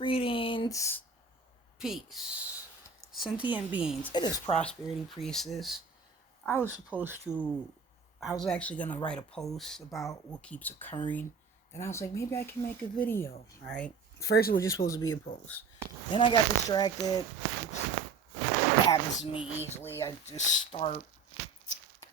Greetings, peace, sentient beings. It is Prosperity Priestess. I was supposed to, I was actually going to write a post about what keeps occurring. And I was like, maybe I can make a video, right? First, it was just supposed to be a post. Then I got distracted. It happens to me easily. I just start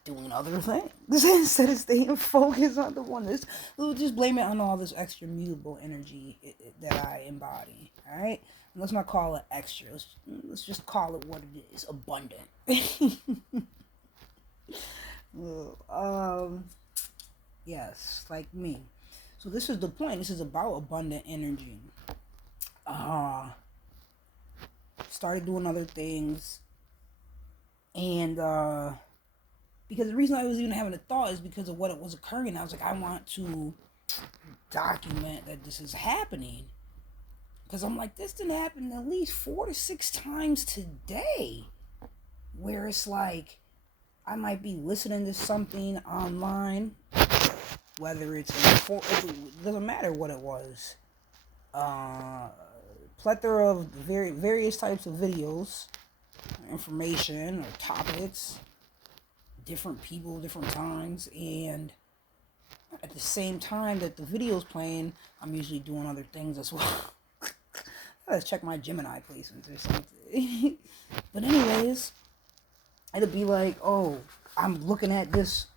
doing other things instead of staying focused on the one. We'll just blame it on all this extra mutable energy that I embody. All right, and let's not call it extra. Let's just call it what it is: abundant. Yes, like me. So this is the point. This is about abundant energy. Started doing other things, and because the reason I was even having a thought is because of what it was occurring. I was like, I want to document that this is happening. Because I'm like, this didn't happen at least 4 to 6 times today. Where it's like, I might be listening to something online, whether it's it doesn't matter what it was. Plethora of various types of videos, information, or topics. Different people, different times, and at the same time that the video's playing, I'm usually doing other things as well. Let's check my Gemini placements or something. But anyways, it'll be like, oh, I'm looking at this.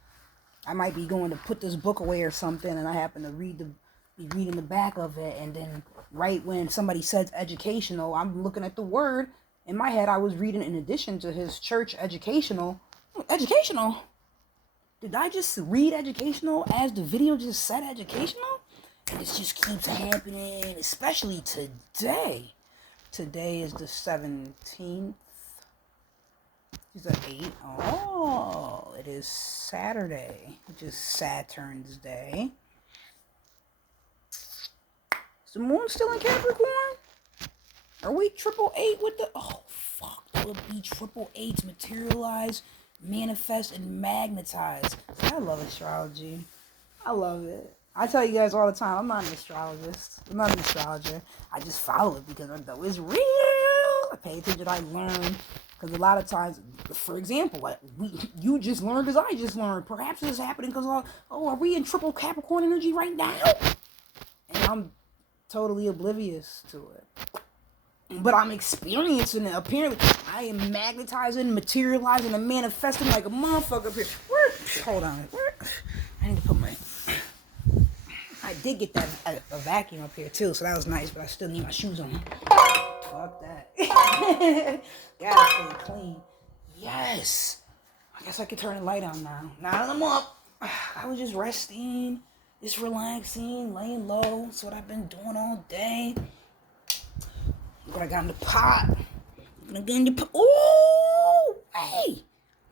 I might be going to put this book away or something, and I happen to be reading the back of it, and then right when somebody says educational, I'm looking at the word. In my head, I was reading in addition to his church educational. Educational? Did I just read educational as the video just said educational? And this just keeps happening, especially today. Today is the 17th. Is that 8? Oh, it is Saturday, which is Saturn's Day. Is the moon still in Capricorn? Are we 888 with the... Oh, fuck. That would be 888s materialize, manifest, and magnetize. I love astrology. I love it. I tell you guys all the time, I'm not an astrologist. I'm not an astrologer. I just follow it because I know it's real. I pay attention, I learn. Because a lot of times, for example, you just learned as I just learned. Perhaps this is happening because, are we in triple Capricorn energy right now? And I'm totally oblivious to it. But I'm experiencing it. Apparently, I am magnetizing, materializing, and manifesting like a motherfucker up here. Hold on. I need to put my... I did get that a vacuum up here, too, so that was nice, but I still need my shoes on. Fuck that. Gotta stay clean. Yes. I guess I can turn the light on now. Now that I'm up, I was just resting, just relaxing, laying low. That's what I've been doing all day. But I got in the pot. Ooh, hey.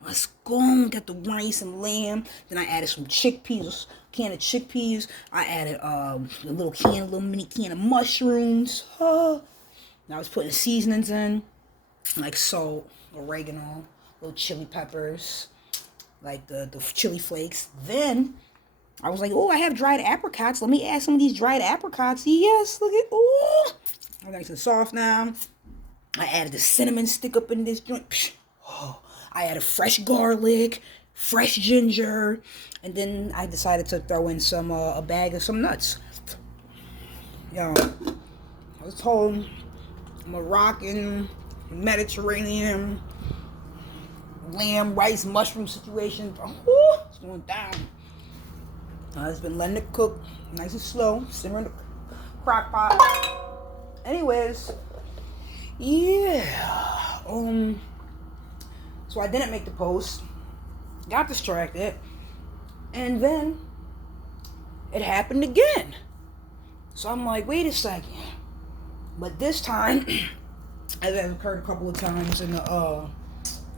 Let's go. Got the rice and lamb. Then I added some chickpeas, a can of chickpeas. I added a little mini can of mushrooms. Now I was putting seasonings in, like salt, oregano, little chili peppers, like the chili flakes. Then I was like, oh, I have dried apricots. Let me add some of these dried apricots. Yes, look at, ooh. I'm nice and soft now. I added the cinnamon stick up in this joint. Oh, I added fresh garlic, fresh ginger, and then I decided to throw in some a bag of some nuts. Yo, this whole Moroccan, Mediterranean, lamb, rice, mushroom situation, it's going down. I've just been letting it cook nice and slow, simmer in the crock pot. Anyways, yeah, so I didn't make the post, got distracted, and then it happened again. So I'm like, wait a second. But this time, as it occurred a couple of times in the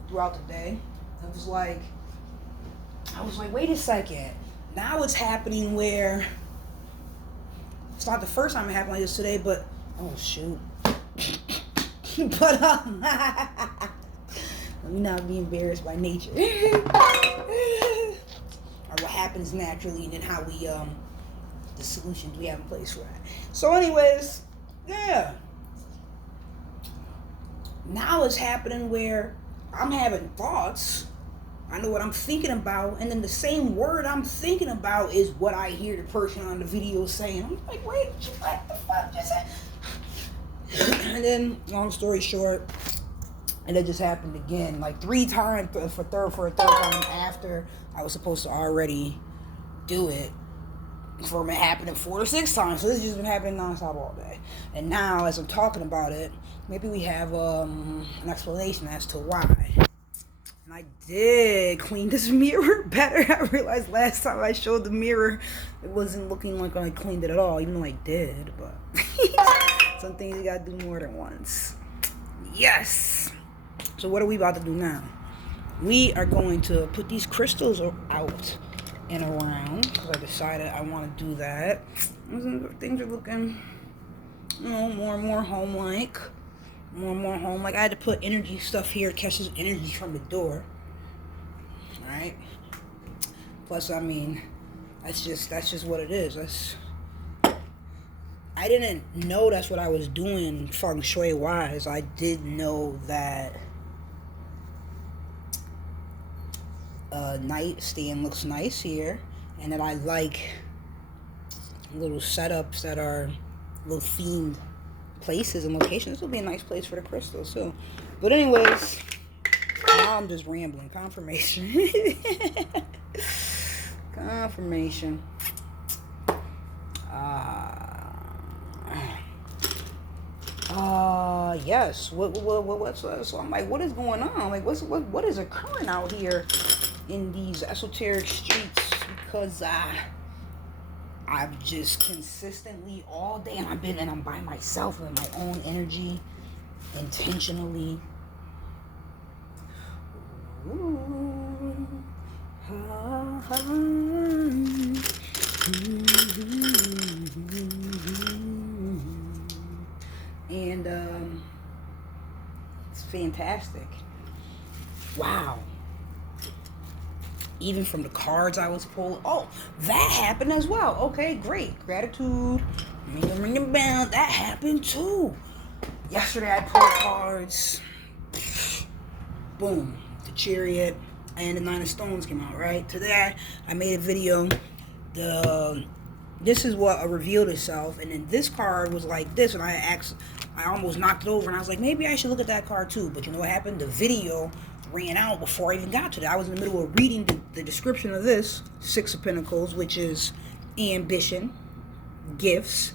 throughout the day, I was like, wait a second. Now it's happening where it's not the first time it happened like this today, but oh shoot. But let me not be embarrassed by nature. Or what happens naturally, and then how we the solutions we have in place for that. So anyways, yeah. Now it's happening where I'm having thoughts. I know what I'm thinking about, and then the same word I'm thinking about is what I hear the person on the video saying. I'm like, wait, what the fuck just said? And then, long story short, and it just happened again, like 3 times for a third time after I was supposed to already do it. From it happening 4 or 6 times, so this has just been happening nonstop all day. And now, as I'm talking about it, maybe we have an explanation as to why. And I did clean this mirror better. I realized last time I showed the mirror, it wasn't looking like I cleaned it at all, even though I did. But some things you gotta do more than once. Yes. So what are we about to do now? We are going to put these crystals out and around, because I decided I want to do that. Things are looking, more and more home-like. More and more home-like. I had to put energy stuff here to catch this energy from the door. Alright? Plus, I mean, that's just what it is. I didn't know that's what I was doing feng shui-wise. I did know that nightstand looks nice here, and that I like little setups that are little themed places and locations. This will be a nice place for the crystals too. But anyways, now I'm just rambling. Confirmation. Confirmation. Yes. What's so I'm like, what is going on? Like, what is occurring out here in these esoteric streets? Because I've just consistently all day, and I'm by myself with my own energy, intentionally. And it's fantastic. Wow. Even from the cards I was pulling. Oh, that happened as well. Okay, great. Gratitude. Ring the bell. That happened too. Yesterday I pulled cards. Boom. The Chariot and the 9 of Stones came out, right? Today I made a video. This is what revealed itself. And then this card was like this. And I almost knocked it over. And I was like, maybe I should look at that card too. But you know what happened? The video ran out before I even got to that. I was in the middle of reading the description of this 6 of Pentacles, which is ambition, gifts,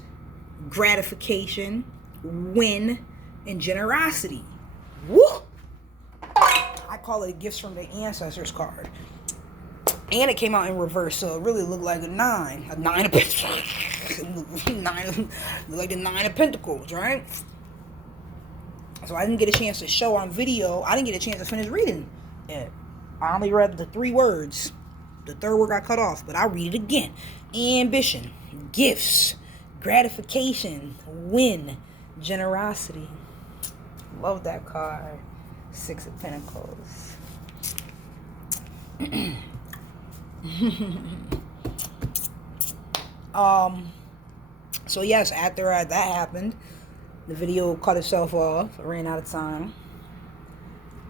gratification, win, and generosity. Woo! I call it a gifts from the ancestors card. And it came out in reverse, so it really looked like a 9 of Pentacles. Like the 9 of Pentacles, right? So I didn't get a chance to show on video. I didn't get a chance to finish reading it. I only read the 3 words. The 3rd word got cut off, but I'll read it again. Ambition, gifts, gratification, win, generosity. Love that card. 6 of Pentacles. So yes, after that happened, the video cut itself off. It ran out of time.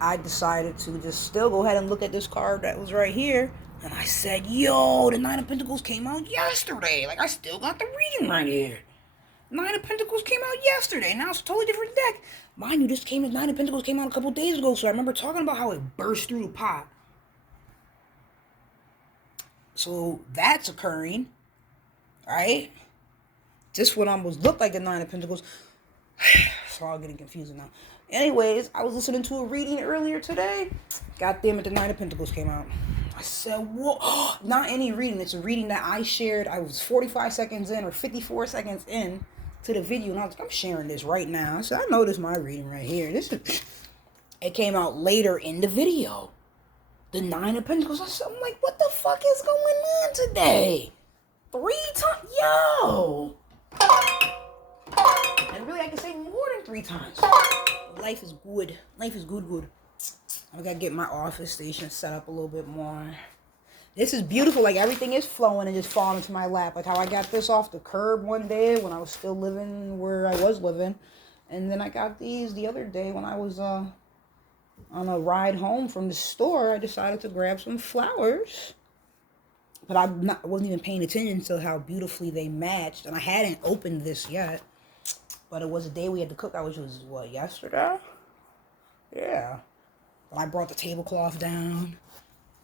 I decided to just still go ahead and look at this card that was right here. And I said, yo, the 9 of Pentacles came out yesterday. Like, I still got the reading right here. 9 of Pentacles came out yesterday. Now it's a totally different deck. Mind you, the 9 of Pentacles came out a couple days ago. So I remember talking about how it burst through the pot. So that's occurring. Right? This one almost looked like a 9 of Pentacles. It's all getting confusing now. Anyways, I was listening to a reading earlier today. God damn it, the 9 of Pentacles came out. I said, whoa. Not any reading. It's a reading that I shared. I was 45 seconds in or 54 seconds in to the video. And I was like, I'm sharing this right now. I said, I know this is my reading right here. It came out later in the video. The 9 of Pentacles. I'm like, what the fuck is going on today? 3 times? Yo. And really, I can say more than 3 times. Life is good. Life is good. I gotta get my office station set up a little bit more. This is beautiful. Like, everything is flowing and just falling into my lap. Like how I got this off the curb one day when I was still living where I was living. And then I got these the other day when I was on a ride home from the store. I decided to grab some flowers. But I wasn't even paying attention to how beautifully they matched. And I hadn't opened this yet. But it was a day we had to cook out, which was, what, yesterday? Yeah. But I brought the tablecloth down.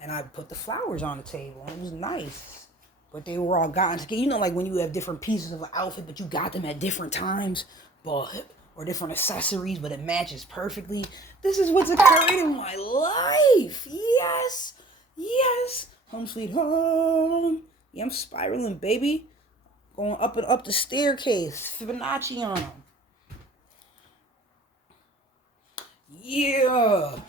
And I put the flowers on the table. And it was nice. But they were all gotten together. You know, like when you have different pieces of an outfit, but you got them at different times. But... or different accessories, but it matches perfectly. This is what's occurring in my life. Yes. Yes. Home sweet home. Yeah, I'm spiraling, baby. Going up and up the staircase. Fibonacci on them. Yeah.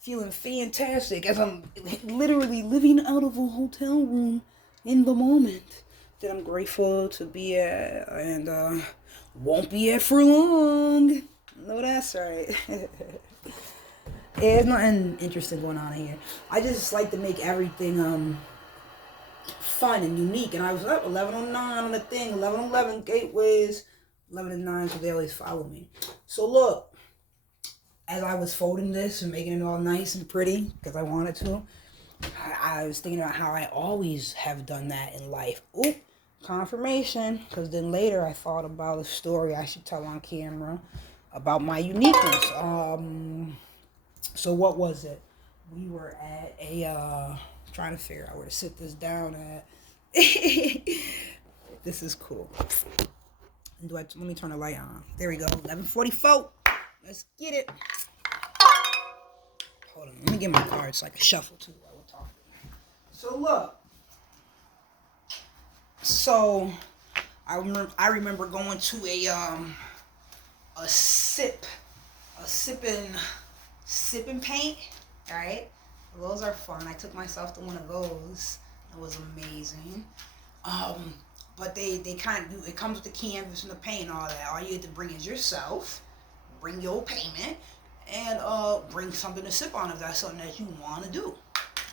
Feeling fantastic as I'm literally living out of a hotel room in the moment that I'm grateful to be at and won't be at for long. No, that's right. There's nothing interesting going on here. I just like to make everything fun and unique. And I was up 11:09 on the thing, 11:11 gateways, 11:09, so they always follow me. So look, as I was folding this and making it all nice and pretty, because I wanted to, I was thinking about how I always have done that in life. Oop, confirmation, because then later I thought about a story I should tell on camera about my uniqueness. So what was it? We were at trying to figure out where to sit this down at. This is cool. Let me turn the light on. There we go. 11:44. Let's get it. Hold on. Let me get my cards so I can shuffle too while we're talking. So look. So I remember going to a sipping paint. All right. Those are fun. I took myself to one of those. It was amazing. But they kind of do, it comes with the canvas and the paint and all that. All you have to bring is yourself, bring your payment, and bring something to sip on if that's something that you want to do.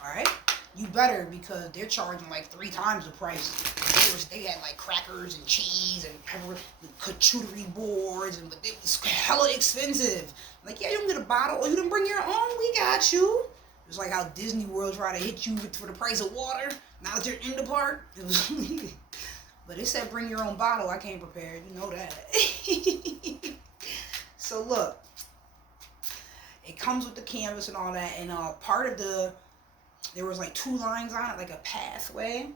All right? You better, because they're charging like 3 times the price. They had like crackers and cheese and pepper, charcuterie boards, but it was hella expensive. Like, yeah, you don't get a bottle. Oh, you didn't bring your own? We got you. It was like how Disney World tried to hit you for the price of water. Now that you're in the park, it was. But it said bring your own bottle. I came prepared. You know that. So look, it comes with the canvas and all that, and part of there was like 2 lines on it, like a pathway,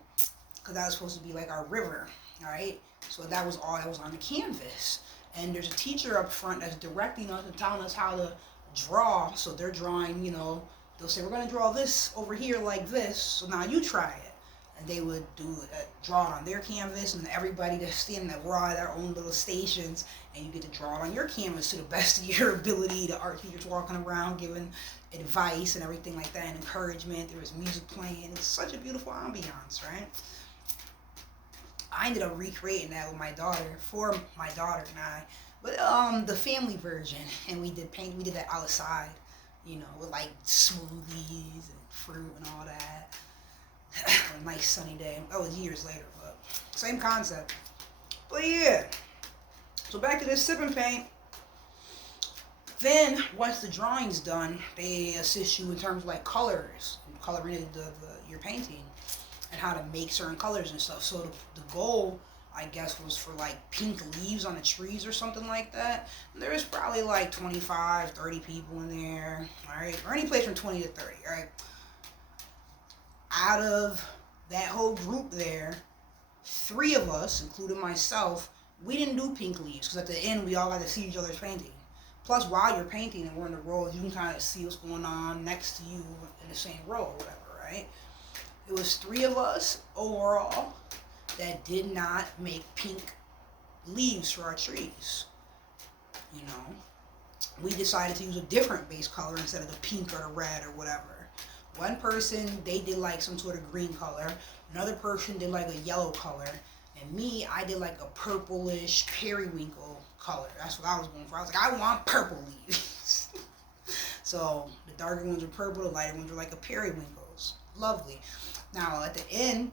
because that was supposed to be like our river. All right. So that was all that was on the canvas. And there's a teacher up front that's directing us and telling us how to draw. So they're drawing, you know. They'll say, we're going to draw this over here like this, so now you try it. And they would draw it on their canvas, and everybody that's standing there, we're all at our own little stations, and you get to draw it on your canvas to the best of your ability. The art teacher's walking around giving advice and everything like that, and encouragement. There was music playing. It's such a beautiful ambiance, right? I ended up recreating that with my daughter, for my daughter and I. But the family version, and we did that outside. You know, with like smoothies and fruit and all that. A nice sunny day. That was years later, but same concept. But yeah. So back to this sipping paint. Then once the drawing's done, they assist you in terms of like colors, coloring your painting, and how to make certain colors and stuff. So the goal, I guess, was for like pink leaves on the trees or something like that. And there was probably like 25, 30 people in there, all right? Or any place from 20 to 30, all right? Out of that whole group there, 3 of us, including myself, we didn't do pink leaves, because at the end, we all got to see each other's painting. Plus, while you're painting and we're in the rows, you can kind of see what's going on next to you in the same row or whatever, right? It was 3 of us overall that did not make pink leaves for our trees. You know, we decided to use a different base color instead of the pink or the red or whatever. One person, they did like some sort of green color. Another person did like a yellow color. And me, I did like a purplish periwinkle color. That's what I was going for. I was like, I want purple leaves. So the darker ones were purple, the lighter ones were like a periwinkles. Lovely. Now at the end,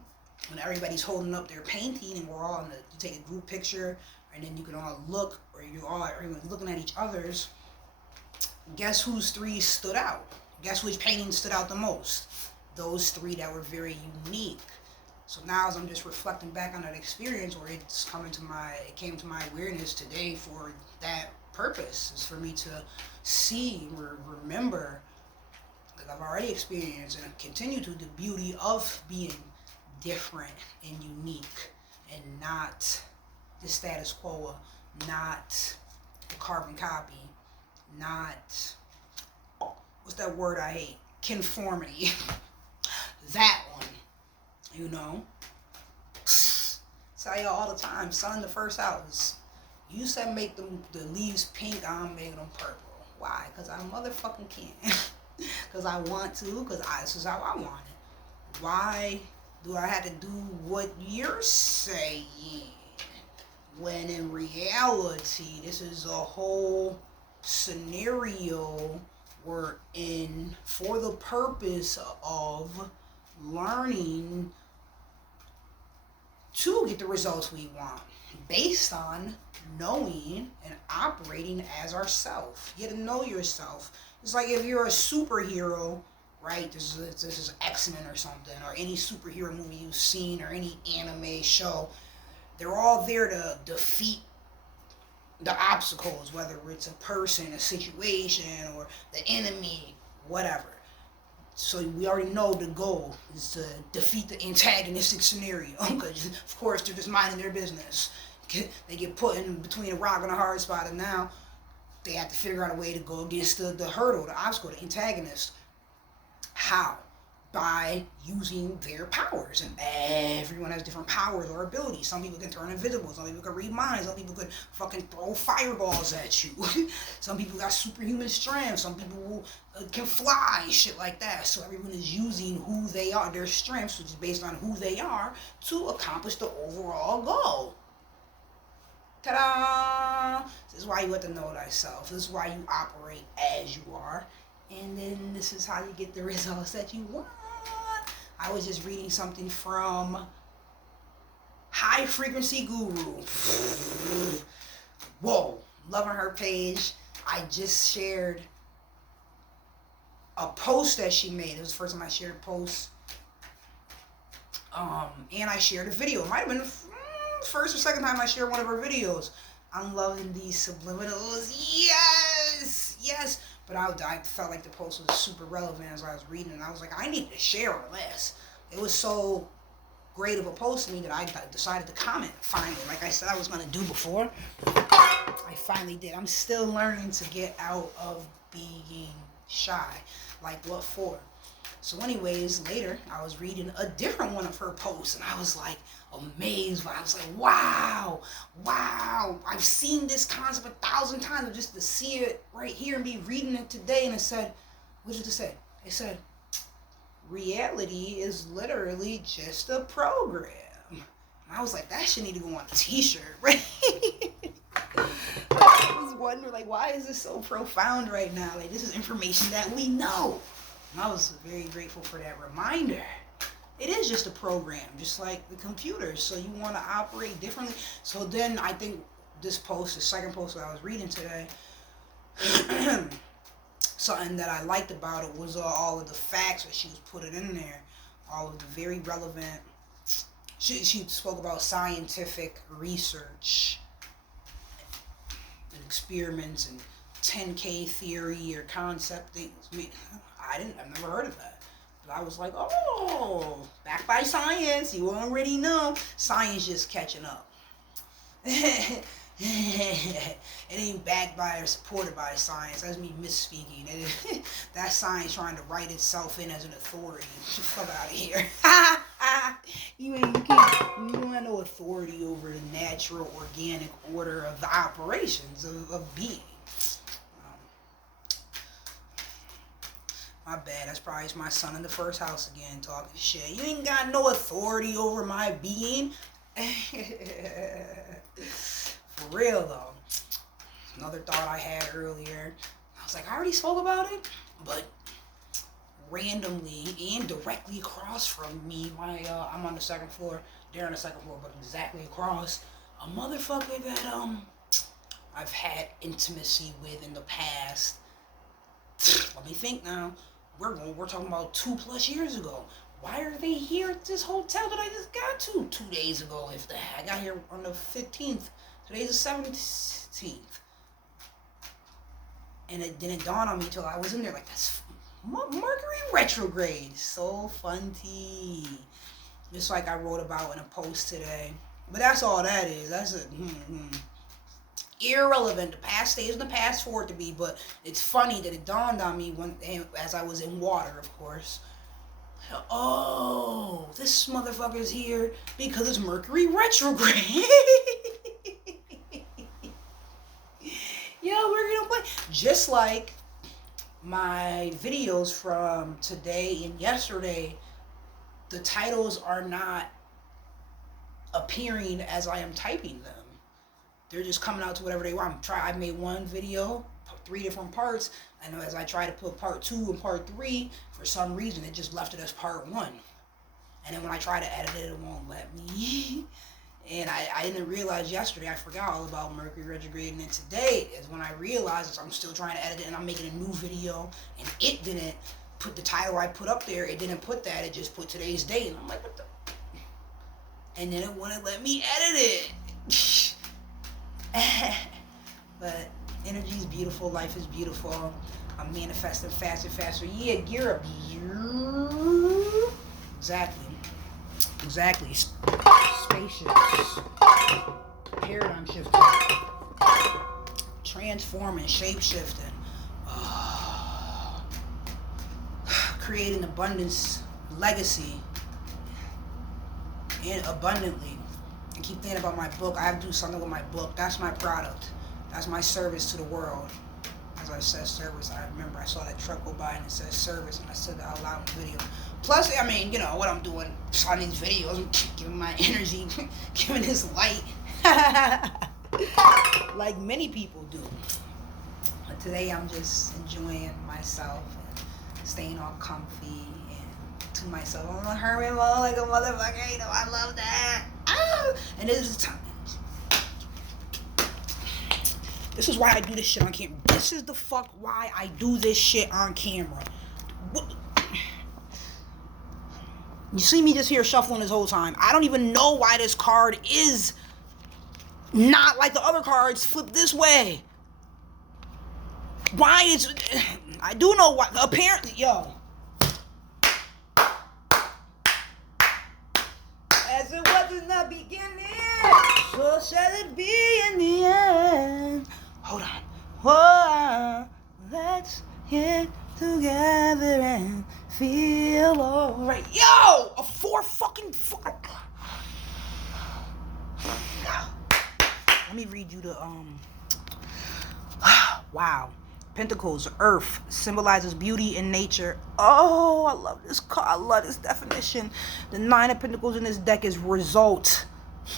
when everybody's holding up their painting and we're all you take a group picture and then you can all look, or you all are looking at each other's. Guess whose three stood out? Guess which painting stood out the most? Those three that were very unique. So now, as I'm just reflecting back on that experience, or it came to my awareness today for that purpose, is for me to see or remember that I've already experienced and continue to the beauty of being different and unique, and not the status quo, not the carbon copy, not, what's that word I hate? Conformity. That one. You know, tell y'all all the time, selling the first house. You said make the leaves pink, I'm making them purple. Why? Because I motherfucking can. Because I want to, because this is how I want it. Why do I have to do what you're saying? When in reality, this is a whole scenario we're in for the purpose of learning to get the results we want based on knowing and operating as ourselves. You get to know yourself. It's like if you're a superhero, right? This is X-Men or something, or any superhero movie you've seen, or any anime show. They're all there to defeat the obstacles, whether it's a person, a situation, or the enemy, whatever. So we already know the goal is to defeat the antagonistic scenario, because of course they're just minding their business. They get put in between a rock and a hard spot, and now they have to figure out a way to go against the hurdle, the obstacle, the antagonist. How? By using their powers, and everyone has different powers or abilities. Some people can turn invisible, some people can read minds, some people can fucking throw fireballs at you. Some people got superhuman strength, some people can fly, shit like that. So everyone is using who they are, their strengths, which is based on who they are, to accomplish the overall goal. Ta-da! This is why you have to know thyself. This is why you operate as you are. And then this is how you get the results that you want. I was just reading something from High Frequency Guru. Whoa, loving her page. I just shared a post that she made. It was the first time I shared a post. And I shared a video. It might have been the first or second time I shared one of her videos. I'm loving these subliminals. Yes. But I felt like the post was super relevant as I was reading, and I was like, I need to share this. It was so great of a post to me that I decided to comment finally. Like I said I was going to do before, I finally did. I'm still learning to get out of being shy. Like, what for? So anyways, later, I was reading a different one of her posts, and I was like, amazed. I was like, wow, I've seen this concept 1,000 times, but just to see it right here and be reading it today. And it said, what did it say? It said, reality is literally just a program. And I was like, that shit need to go on a t-shirt, right? I was wondering, like, why is this so profound right now? Like, this is information that we know. And I was very grateful for that reminder. It is just a program, just like the computers. So you want to operate differently. So then I think this post, the second post that I was reading today, something that I liked about it was all of the facts that she was putting in there. All of the very relevant, she spoke about scientific research and experiments and 10K theory or concept things. I've never heard of that. I was like, oh, backed by science. You already know. Science just catching up. It ain't backed by or supported by science. That's me misspeaking. That's science trying to write itself in as an authority. Get the fuck out of here. You don't have no authority over the natural, organic order of the operations of being. My bad, that's probably my son in the first house again talking shit. You ain't got no authority over my being. For real though. Another thought I had earlier. I was like, I already spoke about it, but randomly and directly across from me, I'm on the second floor, they're on the second floor, but exactly across, a motherfucker that I've had intimacy with in the past. Let me think now. We're talking about 2+ years ago. Why are they here at this hotel that I just got to 2 days ago? If I got here on the 15th, today's the 17th, and it didn't dawn on me till I was in there. Like, that's Mercury retrograde. So funny. Just like I wrote about in a post today. But that's all that is. That's it. Irrelevant. The past stays in the past for it to be, but it's funny that it dawned on me as I was in water, of course. Oh, this motherfucker's here because it's Mercury retrograde. Yo, we're gonna play. Just like my videos from today and yesterday, the titles are not appearing as I am typing them. They're just coming out to whatever they want. I made one video, 3 different parts. I know as I try to put part 2 and part 3, for some reason it just left it as part 1. And then when I try to edit it, it won't let me. And I didn't realize yesterday, I forgot all about Mercury retrograde. And then today is when I realized I'm still trying to edit it and I'm making a new video. And it didn't put the title I put up there. It didn't put that. It just put today's date. And I'm like, what the? And then it wouldn't let me edit it. But energy is beautiful. Life is beautiful. I'm manifesting faster, faster. Yeah, gear up. Exactly. Spaceships. Paradigm shifting. Transforming, shape shifting. Creating abundance, legacy. And abundantly. I keep thinking about my book. I have to do something with my book. That's my product. That's my service to the world. As I said service, I remember I saw that truck go by and it says service, and I said that out loud in the video. Plus, I mean, you know, what I'm doing on these videos, I'm giving my energy, giving this light, like many people do. But today I'm just enjoying myself and staying all comfy and to myself. I'm a hermit mode like a motherfucker, you know, I love that. And this is time. This is why I do this shit on camera. This is the fuck why I do this shit on camera. You see me just here shuffling this whole time. I don't even know why this card is not like the other cards flipped this way. Why is... I do know why. Apparently, yo. As it was in the beginning, so shall it be in the end. Hold on. Whoa, let's get together and feel alright. Yo! A 4 fucking... Let me read you the, wow. Pentacles, earth, symbolizes beauty and nature. Oh, I love this card. I love this definition. The 9 of Pentacles in this deck is result.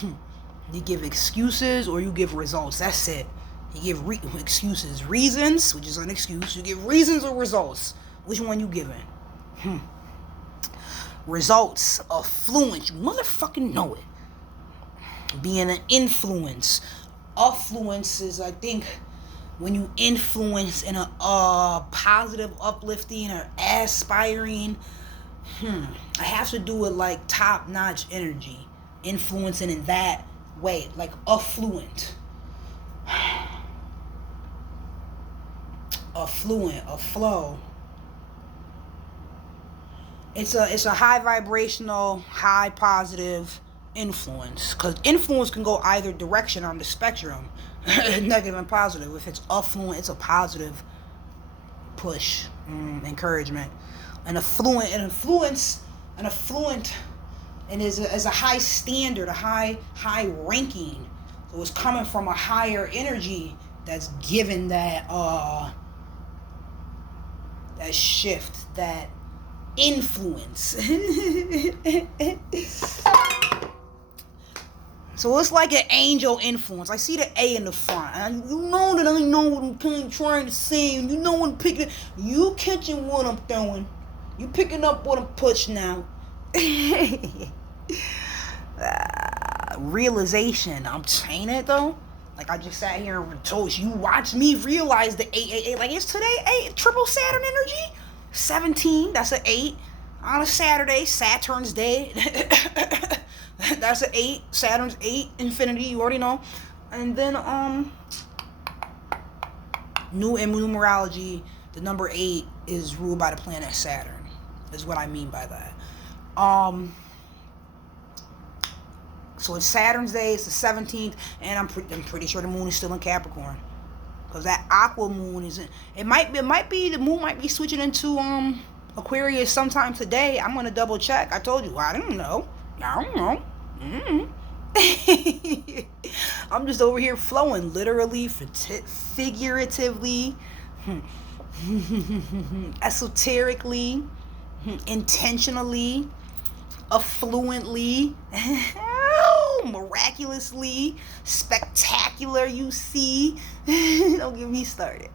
You give excuses or you give results. That's it. You give excuses. Reasons, which is an excuse. You give reasons or results. Which one you giving? Results. Affluence. You motherfucking know it. Being an influence. Affluence is, I think... when you influence in a positive, uplifting, or aspiring, I have to do it like top-notch energy. Influencing in that way, like affluent. Affluent, a flow. It's a high vibrational, high positive influence. Because influence can go either direction on the spectrum. Negative and positive. If it's affluent, it's a positive push, encouragement. An affluent and is a high standard, a high ranking. So it's coming from a higher energy that's given that that shift, that influence. So it's like an angel influence. I see the A in the front. And you know that I know what I'm trying to say. You know what I'm picking. You catching what I'm throwing. You picking up what I'm pushing now. realization. I'm saying it though. Like I just sat here and told you, watch me realize the 888. Like it's today 8 triple Saturn energy. 17. That's an 8 on a Saturday. Saturn's day. That's an 8. Saturn's 8. Infinity. You already know. And then new in numerology, the number 8 is ruled by the planet Saturn. Is what I mean by that. So it's Saturn's day, it's the 17th, and I'm pretty sure the moon is still in Capricorn. Because that aqua moon isn't, it might be the moon might be switching into Aquarius sometime today. I'm gonna double check. I told you, I don't know. I'm just over here flowing, literally, figuratively, esoterically, intentionally, affluently, miraculously, spectacular, you see. Don't get me started.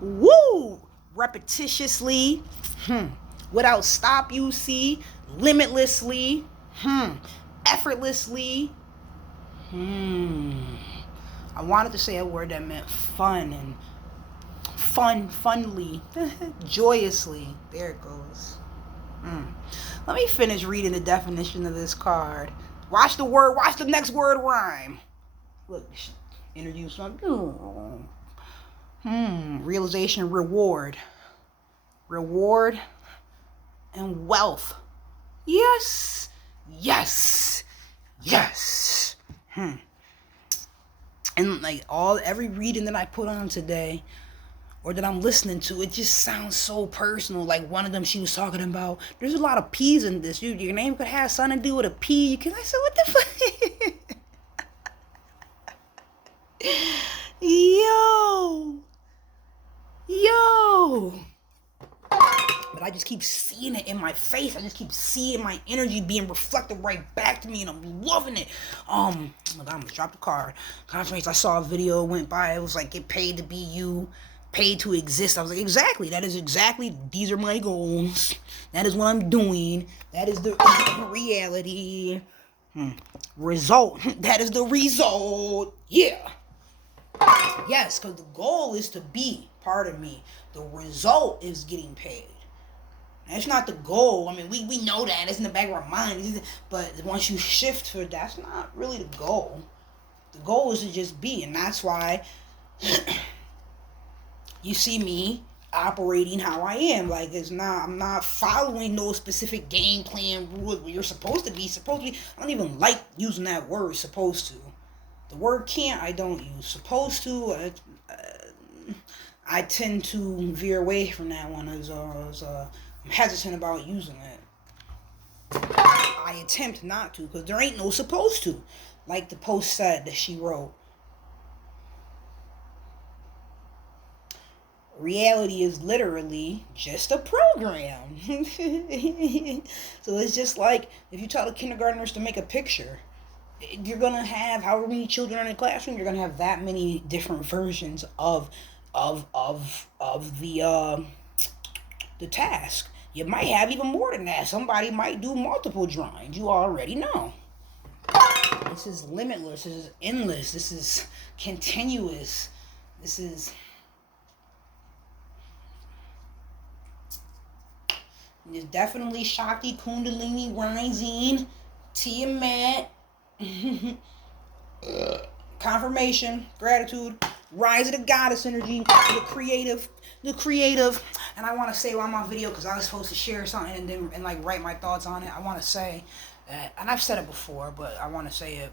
Woo! Repetitiously, without stop, you see, limitlessly, effortlessly. I wanted to say a word that meant fun and funly, joyously. There it goes. Let me finish reading the definition of this card. Watch the next word rhyme. Look, introduce something. Realization, reward. Reward and wealth. Yes. And like every reading that I put on today, or that I'm listening to, it just sounds so personal. Like one of them, she was talking about, there's a lot of P's in this. Your name could have something to do with a P. I said, what the fuck? Yo. But I just keep seeing it in my face. I just keep seeing my energy being reflected right back to me, and I'm loving it. I'm gonna drop the card. Confirmation. I saw a video went by. It was like, get paid to be you, paid to exist. I was like, exactly. That is exactly. These are my goals. That is what I'm doing. That is the reality. Result. That is the result. Yeah. Yes, because the goal is to be. Pardon me. The result is getting paid. That's not the goal. I mean, we know that. It's in the back of our mind. But once you shift for that's not really the goal. The goal is to just be. And that's why you see me operating how I am. Like, I'm not following no specific game plan rule where you're supposed to be. I don't even like using that word, supposed to. The word can't, I don't use. Supposed to, I tend to veer away from that one as I'm hesitant about using it. I attempt not to, because there ain't no supposed to. Like the post said that she wrote. Reality is literally just a program. So it's just like if you tell the kindergartners to make a picture, you're gonna have however many children are in the classroom. You're gonna have that many different versions of the task. You might have even more than that. Somebody might do multiple drawings. You already know. This is limitless. This is endless. This is continuous. This is there's definitely Shakti, Kundalini, rising, Tiamat, confirmation, gratitude, rise of the goddess energy, the creative. And I want to say on my video, because I was supposed to share something and like write my thoughts on it. I want to say that, and I've said it before, but I want to say it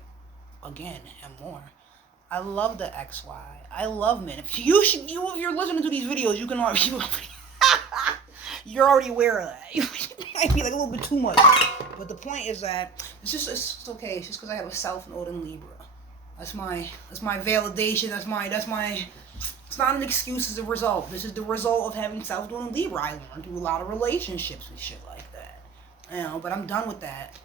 again and more. I love the XY. I love men. If you're listening to these videos, you can already. You're already aware of that. You might be like a little bit too much. But the point is that it's okay. It's just because I have a South Node in Libra. That's my validation. That's my it's not an excuse, it's a result. This is the result of having South Node in Libra. I learned through a lot of relationships and shit like that. But I'm done with that.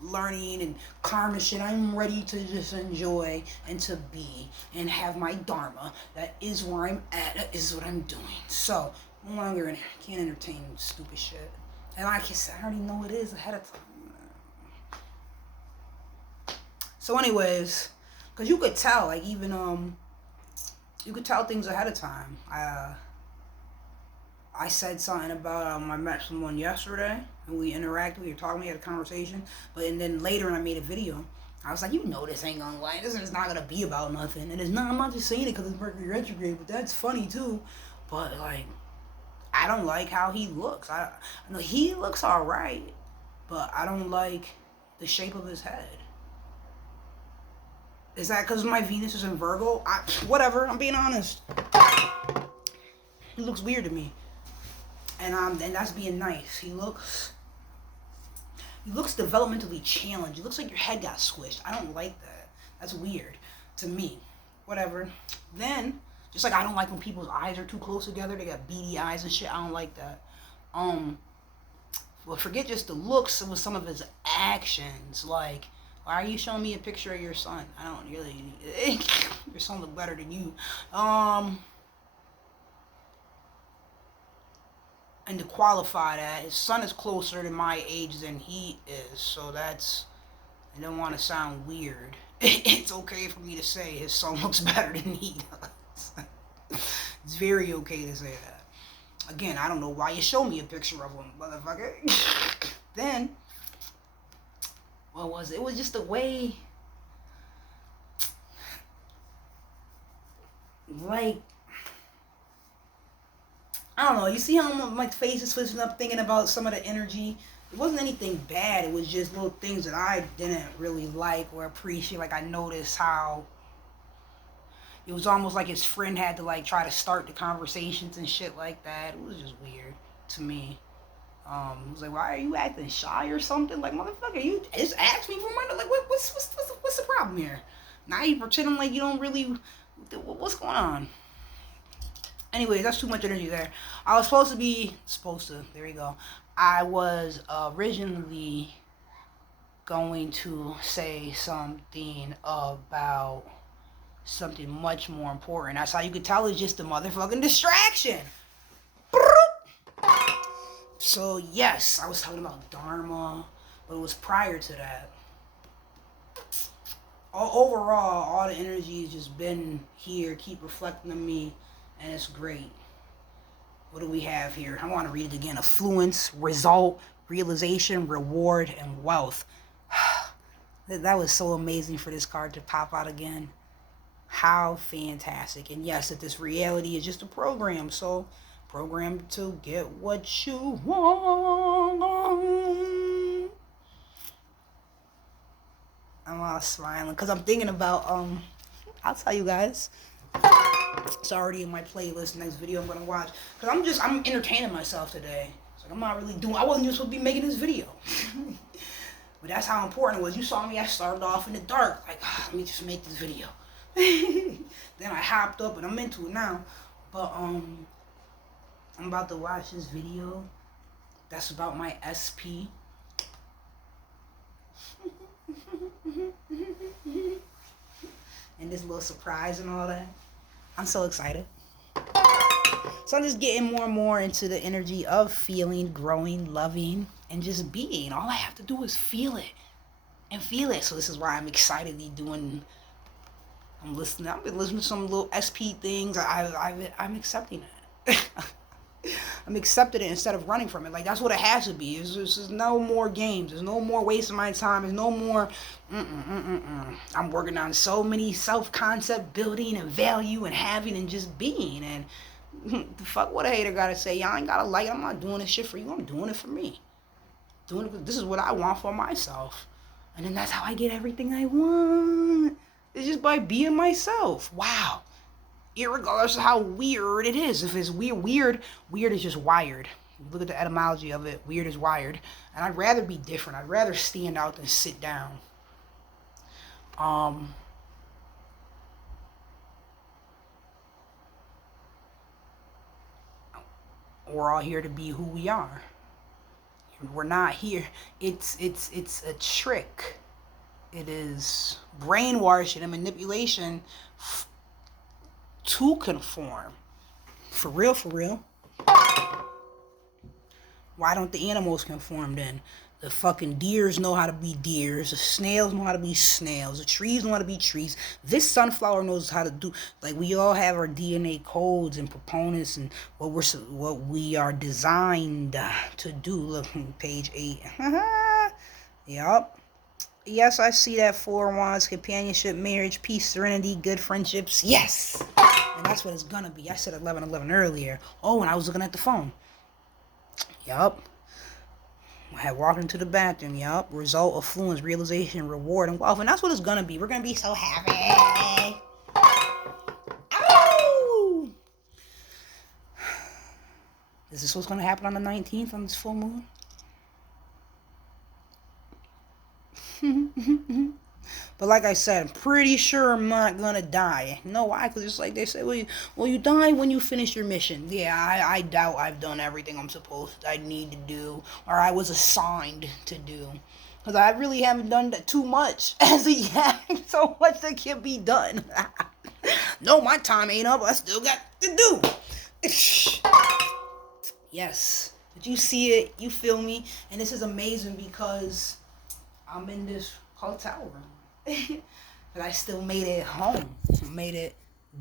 Learning and karma shit. I'm ready to just enjoy and to be and have my dharma. That is where I'm at. That is what I'm doing. So no longer can't entertain stupid shit. And like I said, I already know what it is ahead of time. So anyways, because you could tell, like, even, you could tell things ahead of time. I said something about, I met someone yesterday, and we interacted, we were talking, we had a conversation, and then later I made a video. I was like, you know this ain't gonna lie, this is not gonna be about nothing, and it's not, I'm not just saying it because it's Mercury retrograde, but that's funny too, but, like, I don't like how he looks. I know he looks alright, but I don't like the shape of his head. Is that because my Venus is in Virgo? Whatever, I'm being honest. He looks weird to me. And that's being nice. He looks developmentally challenged. It looks like your head got squished. I don't like that. That's weird to me. Whatever. Then, just like I don't like when people's eyes are too close together. They got beady eyes and shit. I don't like that. Well, forget just the looks. It was some of his actions. Like, why are you showing me a picture of your son? I don't really. Your son look better than you. And to qualify that, his son is closer to my age than he is, so that's, I don't want to sound weird. It's okay for me to say his son looks better than he does. It's very okay to say that. Again, I don't know why you show me a picture of him, motherfucker. Then, what was it? It was just the way, like, I don't know, you see how my face is switching up thinking about some of the energy? It wasn't anything bad, it was just little things that I didn't really like or appreciate. Like, I noticed how it was almost like his friend had to, like, try to start the conversations and shit like that. It was just weird to me. It was like, why are you acting shy or something? Like, motherfucker, you just asked me for money. Like, what's the problem here? Now you pretending like you don't really, what's going on? Anyways, that's too much energy there. I was there we go. I was originally going to say something about something much more important. That's how you could tell it's just a motherfucking distraction. So, yes, I was talking about Dharma, but it was prior to that. Overall, all the energy has just been here, keep reflecting on me, and it's great. What do we have here? I want to read it again. Affluence, result, realization, reward, and wealth. That was so amazing for this card to pop out again. How fantastic. And yes, that this reality is just a program. So, programmed to get what you want. I'm all smiling because I'm thinking about, I'll tell you guys. It's already in my playlist. Next video I'm gonna watch. Because I'm entertaining myself today. So I'm not really I wasn't even supposed to be making this video. But that's how important it was. You saw me, I started off in the dark. Like, let me just make this video. Then I hopped up and I'm into it now. But, I'm about to watch this video. That's about my SP. And this little surprise and all that. I'm so excited. So I'm just getting more and more into the energy of feeling, growing, loving, and just being. All I have to do is feel it. And feel it. So this is why I'm excitedly doing, I've been listening to some little SP things. I'm accepting it. I'm accepting it instead of running from it. Like, that's what it has to be. There's no more games. There's no more wasting my time. There's no more, I'm working on so many self-concept building and value and having and just being. And fuck what a hater gotta say. Y'all ain't gotta like it. I'm not doing this shit for you. I'm doing it for me. This is what I want for myself. And then that's how I get everything I want. It's just by being myself. Wow. Irregardless of how weird it is. If it's weird is just wired. Look at the etymology of it. Weird is wired. And I'd rather be different. I'd rather stand out than sit down. We're all here to be who we are. We're not here. It's a trick. It is brainwashing and manipulation to conform. For real. Why don't the animals conform then? The fucking deers know how to be deers. The snails know how to be snails. The trees know how to be trees. This sunflower knows how to do. Like, we all have our DNA codes and proponents and what we are designed to do. Look, page 8. Yup. Yes, I see that. 4 wands, companionship, marriage, peace, serenity, good friendships. Yes! And that's what it's gonna be. I said 11:11 earlier. Oh, and I was looking at the phone. Yup. I had walked into the bathroom. Yup. Result, affluence, realization, reward, and wealth. And that's what it's gonna be. We're gonna be so happy. Oh! Is this what's gonna happen on the 19th on this full moon? But like I said, I'm pretty sure I'm not gonna die. You know why? Because it's like they say, well, you die when you finish your mission. Yeah, I doubt I've done everything I need to do, or I was assigned to do. Because I really haven't done that too much as of yet. So much that can be done. No, my time ain't up. I still got to do. Yes. But you see it, you feel me, and this is amazing because I'm in this hotel room. But I still made it home. I made it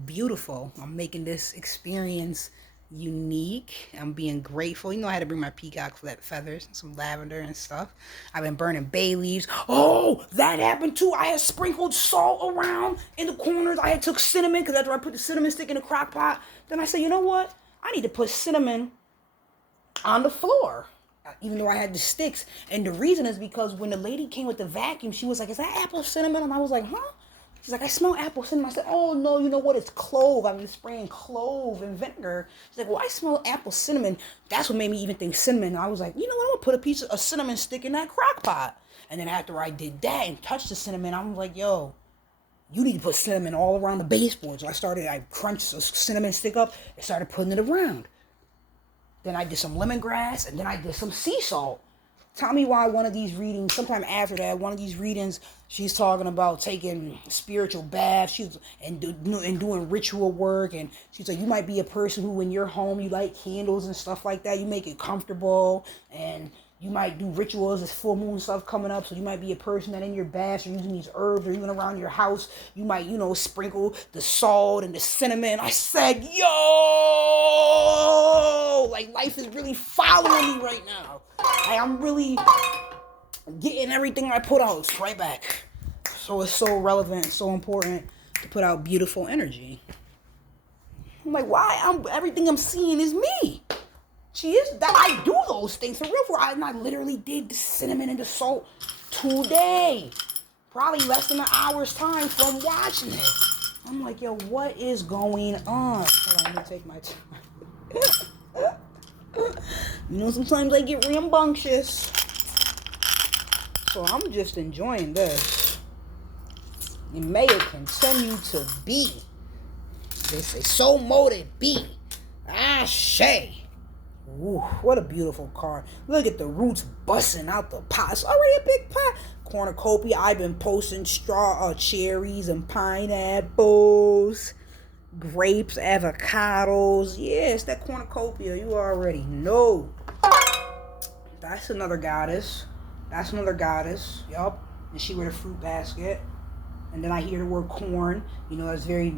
beautiful. I'm making this experience unique. I'm being grateful. You know, I had to bring my peacock feathers and some lavender and stuff. I've been burning bay leaves. Oh, that happened too. I had sprinkled salt around in the corners. I had took cinnamon because after I put the cinnamon stick in the crock pot, then I said, you know what? I need to put cinnamon on the floor, even though I had the sticks. And the reason is because when the lady came with the vacuum, she was like, is that apple cinnamon? And I was like, huh? She's like, I smell apple cinnamon. I said, oh no, you know what? It's clove. I've been spraying clove and vinegar. She's like, well, I smell apple cinnamon. That's what made me even think cinnamon. And I was like, you know what? I'm gonna put a piece of a cinnamon stick in that crock pot. And then after I did that and touched the cinnamon, I'm like, yo, you need to put cinnamon all around the baseboard. So I crunched a cinnamon stick up and started putting it around. Then I did some lemongrass, and then I did some sea salt. Tell me why one of these readings, sometime after that, one of these readings, she's talking about taking spiritual baths and doing ritual work. And she's like, you might be a person who, when you're home, you light candles and stuff like that. You make it comfortable, and you might do rituals. There's full moon stuff coming up, so you might be a person that in your baths, you're using these herbs, or even around your house, you might, sprinkle the salt and the cinnamon. I said, yo, like life is really following me right now. I'm really getting everything I put out right back. So it's so relevant, so important to put out beautiful energy. I'm like, why? Everything I'm seeing is me. She is that I do those things for real. And I literally did the cinnamon and the salt today. Probably less than an hour's time from watching it. I'm like, yo, what is going on? Hold on, let me take my time. Sometimes I get rambunctious. So I'm just enjoying this. And may it continue to be. They say, so mote be. Ashe. Ooh, what a beautiful card. Look at the roots busting out the pot. It's already a big pot. Cornucopia. I've been posting cherries and pineapples, grapes, avocados. Yeah, it's that cornucopia. You already know. That's another goddess. Yup. And she with a fruit basket. And then I hear the word corn. That's very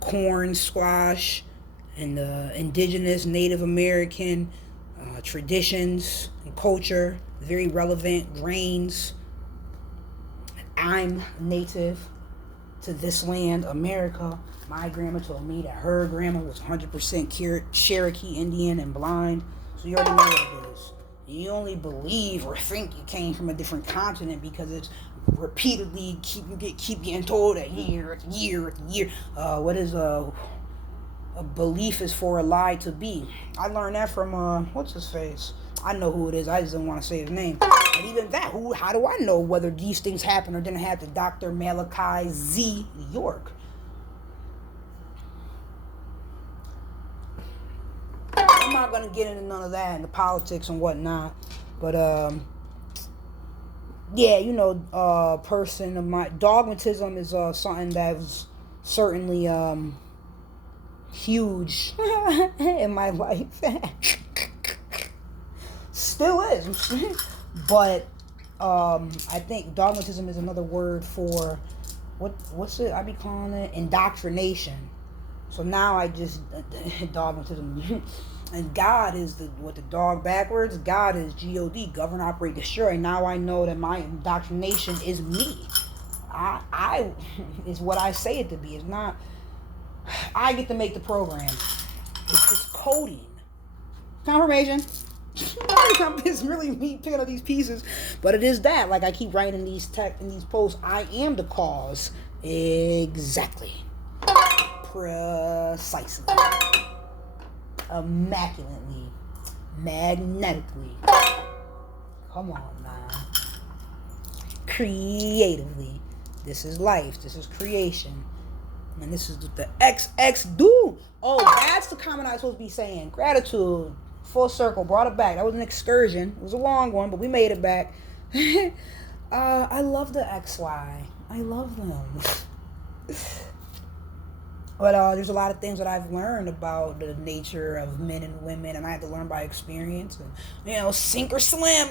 corn, squash, and indigenous Native American traditions and culture, very relevant. Grains. I'm native to this land, America. My grandma told me that her grandma was 100% Cherokee Indian and blind. So you already know what it is. You only believe or think you came from a different continent because it's repeatedly keep getting told that year after year after year. What is a belief is for a lie to be. I learned that from what's his face? I know who it is. I just don't want to say his name. And even that, how do I know whether these things happen or didn't happen? Dr. Malachi Z. York. I'm not gonna get into none of that and the politics and whatnot, but yeah, person of my dogmatism is something that's certainly huge in my life. Still is. But I think dogmatism is another word for what's it? I be calling it indoctrination. So now I just dogmatism. And God is the dog backwards. God is God, govern, operate, destroy. Now I know that my indoctrination is me. I is what I say it to be. It's not. I get to make the program. It's just coding. Confirmation. It's really me picking up these pieces, but it is that. Like I keep writing these in these posts. I am the cause. Exactly. Precisely. Immaculately. Magnetically. Come on, man. Creatively. This is life. This is creation. And this is the XX do. Oh, that's the comment I was supposed to be saying. Gratitude. Full circle. Brought it back. That was an excursion. It was a long one, but we made it back. I love the XY. I love them. But there's a lot of things that I've learned about the nature of men and women, and I had to learn by experience. And, sink or swim.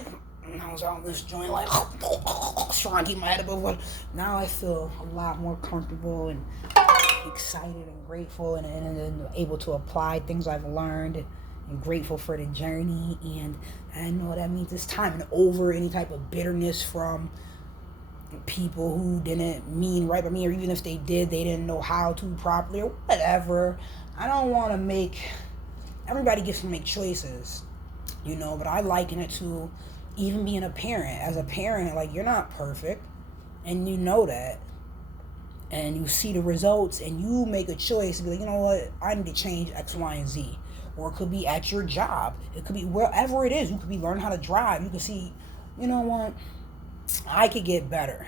And I was on this joint like trying to keep my head above water. Now I feel a lot more comfortable and excited and grateful and able to apply things I've learned and grateful for the journey. And I know that means it's time and over any type of bitterness from people who didn't mean right by me, or even if they did, they didn't know how to properly or whatever. I don't want to make everybody gets to make choices, but I liken it to even being a parent. As a parent, like, you're not perfect, and you know that, and you see the results, and you make a choice to be like, you know what, I need to change X, Y, and Z. Or it could be at your job, it could be wherever it is. You could be learning how to drive. You could see, you know what, I could get better.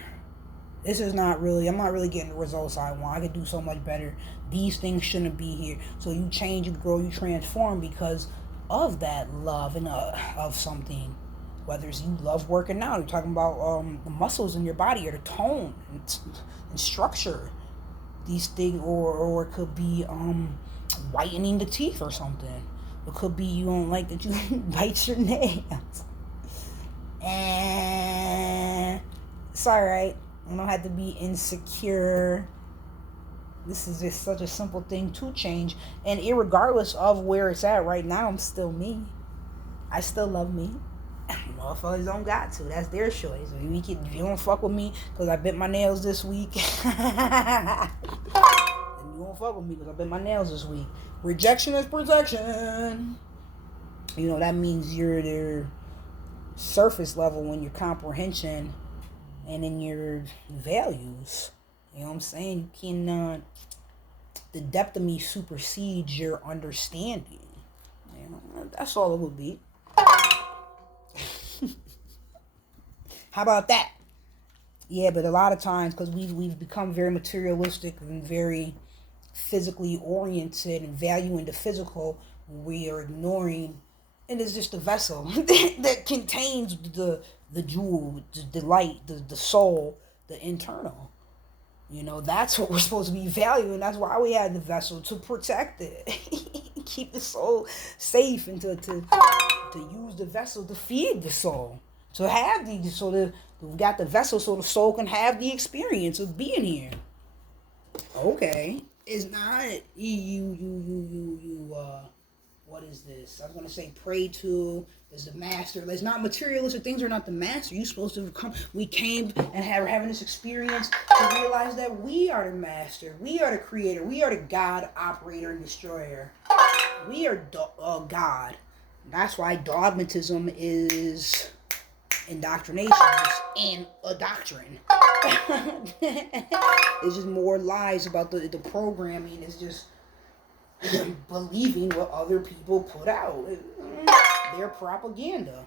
I'm not really getting the results I want. I could do so much better. These things shouldn't be here. So you change, you grow, you transform because of that love and of something. Whether it's you love working out, you're talking about the muscles in your body or the tone and structure. These things, or it could be whitening the teeth or something. It could be you don't like that you bite your nails. And it's alright. I don't have to be insecure. This is just such a simple thing to change. And irregardless of where it's at right now, I'm still me. I still love me. Motherfuckers don't got to. That's their choice. If you don't fuck with me because I bit my nails this week, then you won't fuck with me because I bit my nails this week. Rejection is protection. That means you're their surface level in your comprehension and in your values. You know what I'm saying? You cannot. The depth of me supersedes your understanding. That's all it would be. How about that? Yeah, but a lot of times, because we've become very materialistic and very physically oriented and valuing the physical, we are ignoring, and it's just a vessel that contains the jewel, the light, the soul, the internal. That's what we're supposed to be valuing. That's why we had the vessel, to protect it, keep the soul safe, and to use the vessel to feed the soul. To have we got the vessel so the soul can have the experience of being here. Okay, it's not what is this? I was gonna say pray to is the master. It's not materialistic things are not the master. You're supposed to come. We came and having this experience to realize that we are the master. We are the creator. We are the God, operator, and destroyer. We are God. That's why dogmatism is indoctrination and a doctrine. It's just more lies about the programming. It's just believing what other people put out. Their propaganda.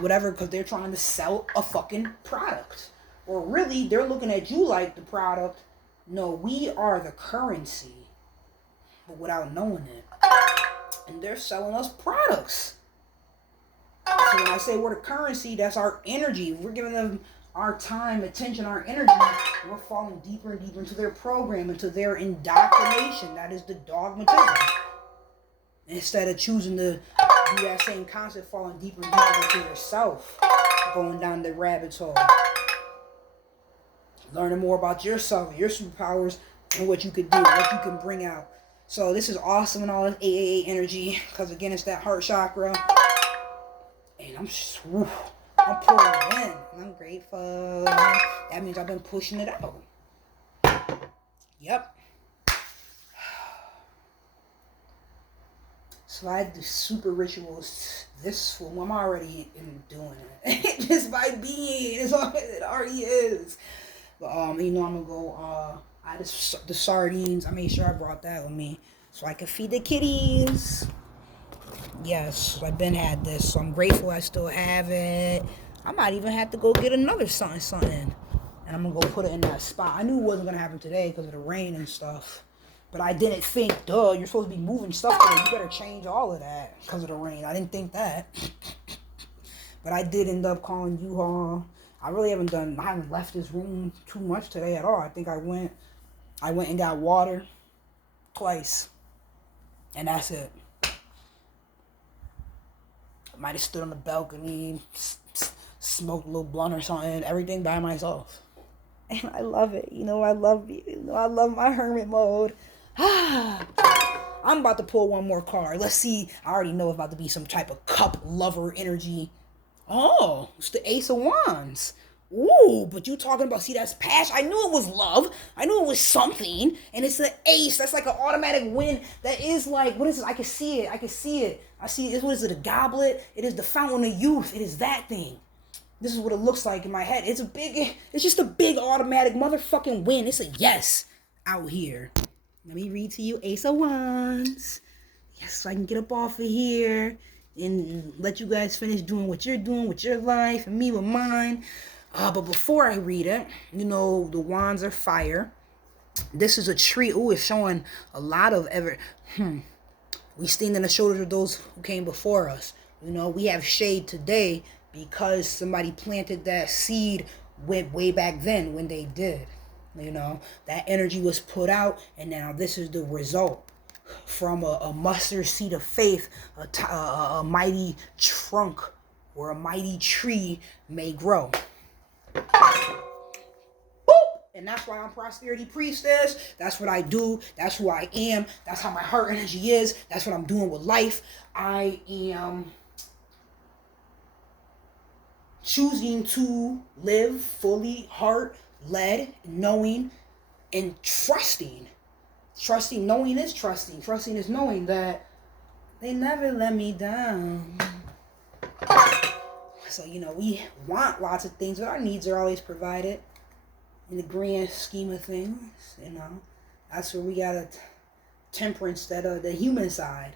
Whatever, because they're trying to sell a fucking product. Or really, they're looking at you like the product. No, we are the currency. But without knowing it. And they're selling us products. So when I say we're the currency, that's our energy. We're giving them our time, attention, our energy. We're falling deeper and deeper into their program, into their indoctrination. That is the dogmatism. Instead of choosing the do that same concept, falling deeper and deeper into yourself, going down the rabbit hole, learning more about yourself, your superpowers, and what you could do, what you can bring out. So this is awesome and all this 888 energy, because again, it's that heart chakra, and I'm just, I'm pulling in. I'm grateful. That means I've been pushing it out. Yep. So I do super rituals this full. I'm already doing it. Just by being. It's all it already is. But you know, I'm gonna go I just the sardines. I made sure I brought that with me so I can feed the kitties. Yes, I've been had this, so I'm grateful I still have it. I might even have to go get another something. And I'm gonna go put it in that spot. I knew it wasn't gonna happen today because of the rain and stuff. But I didn't think, you're supposed to be moving stuff today. You better change all of that because of the rain. I didn't think that. But I did end up calling U-Haul. I haven't left this room too much today at all. I think I went and got water twice. And that's it. I might have stood on the balcony, smoked a little blunt or something, everything by myself. And I love it. You know, I love my hermit mode. I'm about to pull one more card. Let's see. I already know it's about to be some type of cup lover energy. Oh, it's the Ace of Wands. Ooh, but you talking about, see, that's passion. I knew it was love. I knew it was something. And it's the ace. That's like an automatic win. That is like, what is it? I can see it. I see it. What is it? A goblet? It is the fountain of youth. It is that thing. This is what it looks like in my head. It's just a big automatic motherfucking win. It's a yes out here. Let me read to you Ace of Wands. Yes, so I can get up off of here and let you guys finish doing what you're doing with your life and me with mine. But before I read it, you know, the wands are fire. This is a tree. Ooh, it's showing a lot of we stand on the shoulders of those who came before us. You know, we have shade today because somebody planted that seed way back then when they did. You know, that energy was put out, and now this is the result. From a mustard seed of faith, a mighty trunk where a mighty tree may grow. Boop! And that's why I'm Prosperity Priestess. That's what I do. That's who I am. That's how my heart energy is. That's what I'm doing with life. I am choosing to live fully heart-led, knowing, and trusting. Trusting, knowing is trusting. Trusting is knowing that they never let me down. So, you know, we want lots of things, but our needs are always provided in the grand scheme of things, you know. That's where we got to temper instead of the human side.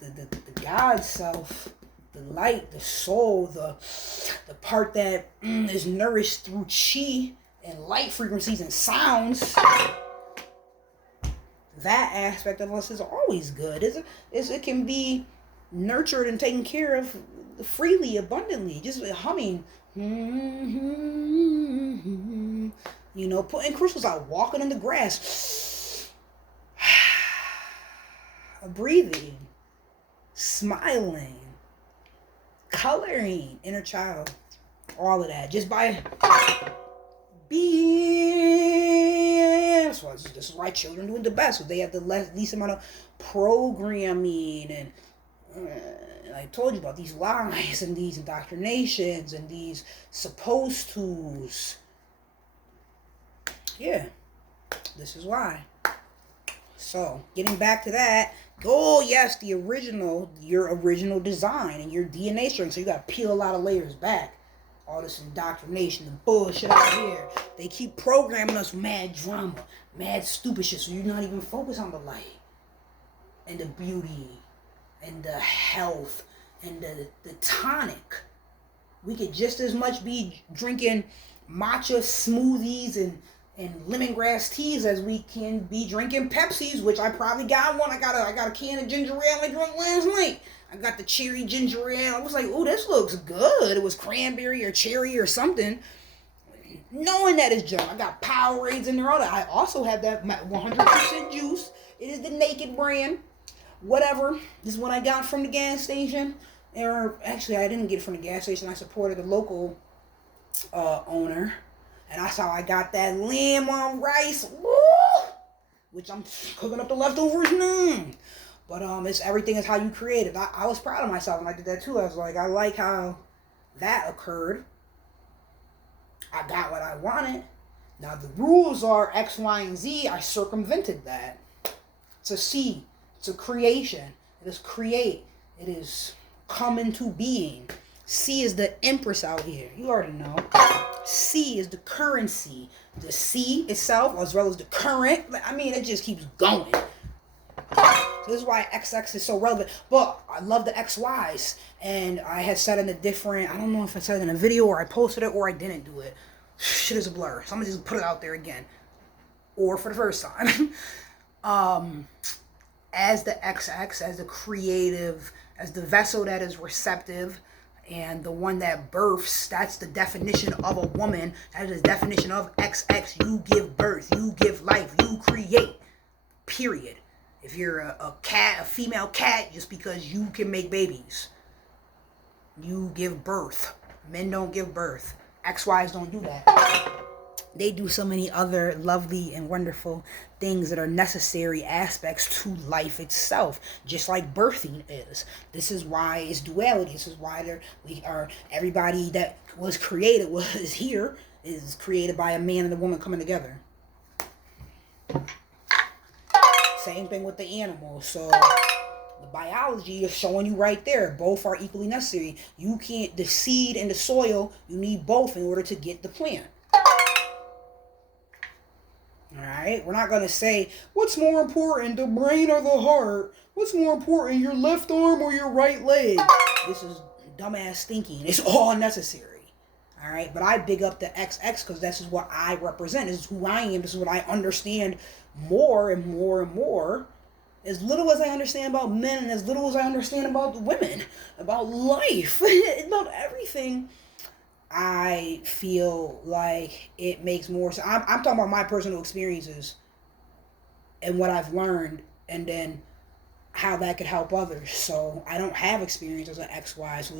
The God self, the light, the soul, the part that is nourished through chi and light frequencies and sounds. That aspect of us is always good. It can be nurtured and taken care of freely, abundantly, just humming. You know, putting crystals out, walking in the grass, breathing, smiling, coloring, inner child, all of that, just by being. So this is why children do it the best. So they have the least amount of programming, and I told you about these lies and these indoctrinations and these supposed to's. Yeah, this is why. So getting back to that. Oh yes, your original design and your DNA strength. So you gotta peel a lot of layers back. All this indoctrination and bullshit out here. They keep programming us mad drama, mad stupid shit. So you're not even focused on the light and the beauty and the health and the tonic. We could just as much be drinking matcha smoothies and lemongrass teas as we can be drinking Pepsis, which I probably got one. I got a can of ginger ale I drank last night. I got the cherry ginger ale. I was like, oh, this looks good. It was cranberry or cherry or something. Knowing that it's junk. I got Powerades in there. All that. I also have that 100% juice. It is the Naked brand. whatever. This is what I got from the gas station. Or actually, I didn't get it from the gas station. I supported the local owner, and that's how I got that lamb on rice. Woo! Which I'm cooking up the leftovers now. But it's everything is how you create it. I was proud of myself when I did that too. I was like, I like how that occurred. I got what I wanted. Now the rules are X, Y, and Z. I circumvented that. It's a C. It's a creation. It is create. It is come into being. C is the empress out here. You already know. C is the currency. The C itself, as well as the current. I mean, it just keeps going. So this is why XX is so relevant. But I love the XYs. And I had said in a different, I don't know if I said it in a video or I posted it or I didn't do it. Shit is a blur. So I'm going to just put it out there again. Or for the first time. As the XX, as the creative, as the vessel that is receptive, and the one that births, that's the definition of a woman. That is the definition of XX. You give birth. You give life. You create. Period. If you're a cat, a female cat, just because you can make babies. You give birth. Men don't give birth. XYs don't do that. They do so many other lovely and wonderful things that are necessary aspects to life itself, just like birthing is. This is why it's duality. This is why everybody that was created is here, is created by a man and a woman coming together. Same thing with the animals. So the biology is showing you right there. Both are equally necessary. You can't, the seed and the soil, you need both in order to get the plant. Alright? We're not going to say, what's more important, the brain or the heart? What's more important, your left arm or your right leg? This is dumbass thinking. It's all necessary. Alright? But I big up the XX because this is what I represent. This is who I am. This is what I understand more and more and more. As little as I understand about men and as little as I understand about women, about life, about everything, I feel like it makes more sense. I'm talking about my personal experiences and what I've learned and then how that could help others. So I don't have experience as an XY, so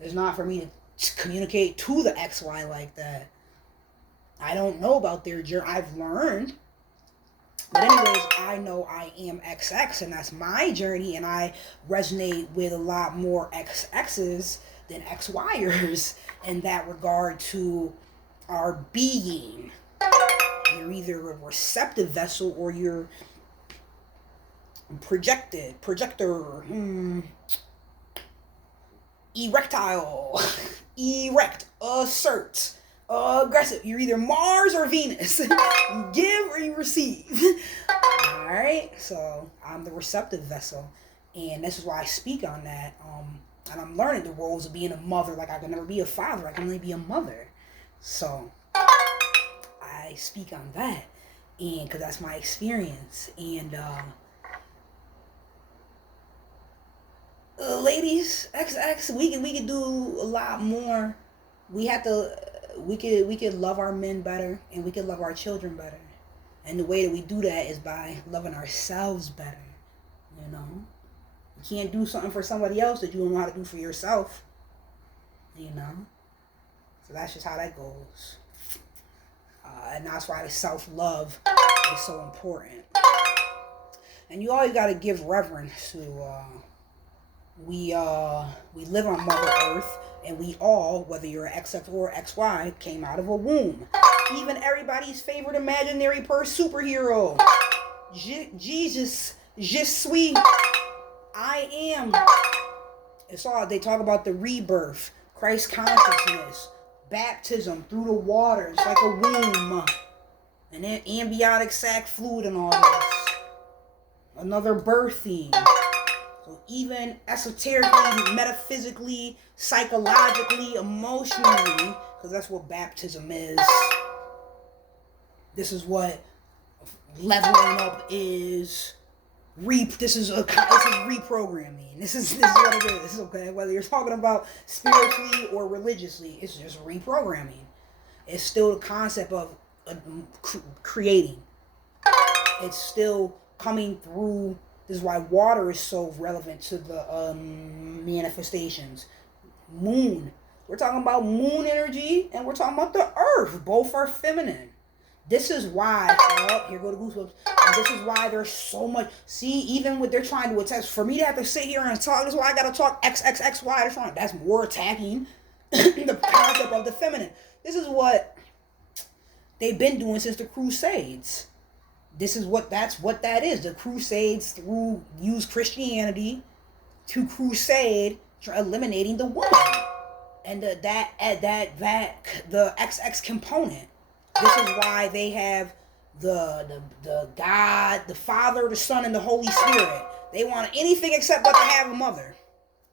it's not for me to communicate to the XY like that. I don't know about their journey. I've learned. But anyways, I know I am XX, and that's my journey, and I resonate with a lot more XXs than XYers in that regard to our being. You're either a receptive vessel or you're projector, erectile, erect, assert, aggressive. You're either Mars or Venus. You give or you receive. Alright, so I'm the receptive vessel, and this is why I speak on that. And I'm learning the roles of being a mother. Like, I can never be a father, I can only be a mother. So I speak on that, and because that's my experience. And ladies, XX, we can do a lot more. We could love our men better, and we could love our children better. And the way that we do that is by loving ourselves better. You know, you can't do something for somebody else that you don't know how to do for yourself. You know, so that's just how that goes. And that's why the self-love is so important. And you always got to give reverence to. We live on Mother Earth, and we all, whether you're an XX or XY, came out of a womb. Even everybody's favorite imaginary superhero, Jesus, je suis, I am. It's all, they talk about the rebirth, Christ consciousness, baptism through the waters like a womb, and then amniotic sac fluid and all this. Another birthing. So even esoterically, metaphysically, psychologically, emotionally, because that's what baptism is. This is what leveling up is. This is reprogramming. This is what it is. Okay, whether you're talking about spiritually or religiously, it's just reprogramming. It's still the concept of creating. It's still coming through This is why water is so relevant to the manifestations. Moon. We're talking about moon energy, and we're talking about the earth. Both are feminine. This is why, here go the goosebumps. And this is why there's so much. See, even what they're trying to attack, for me to have to sit here and talk, this is why I gotta talk XXXY. That's more attacking the concept of the feminine. This is what they've been doing since the Crusades. That's what that is. The Crusades use Christianity to crusade, eliminating the woman and the XX component. This is why they have the God, the Father, the Son, and the Holy Spirit. They want anything except but to have a mother.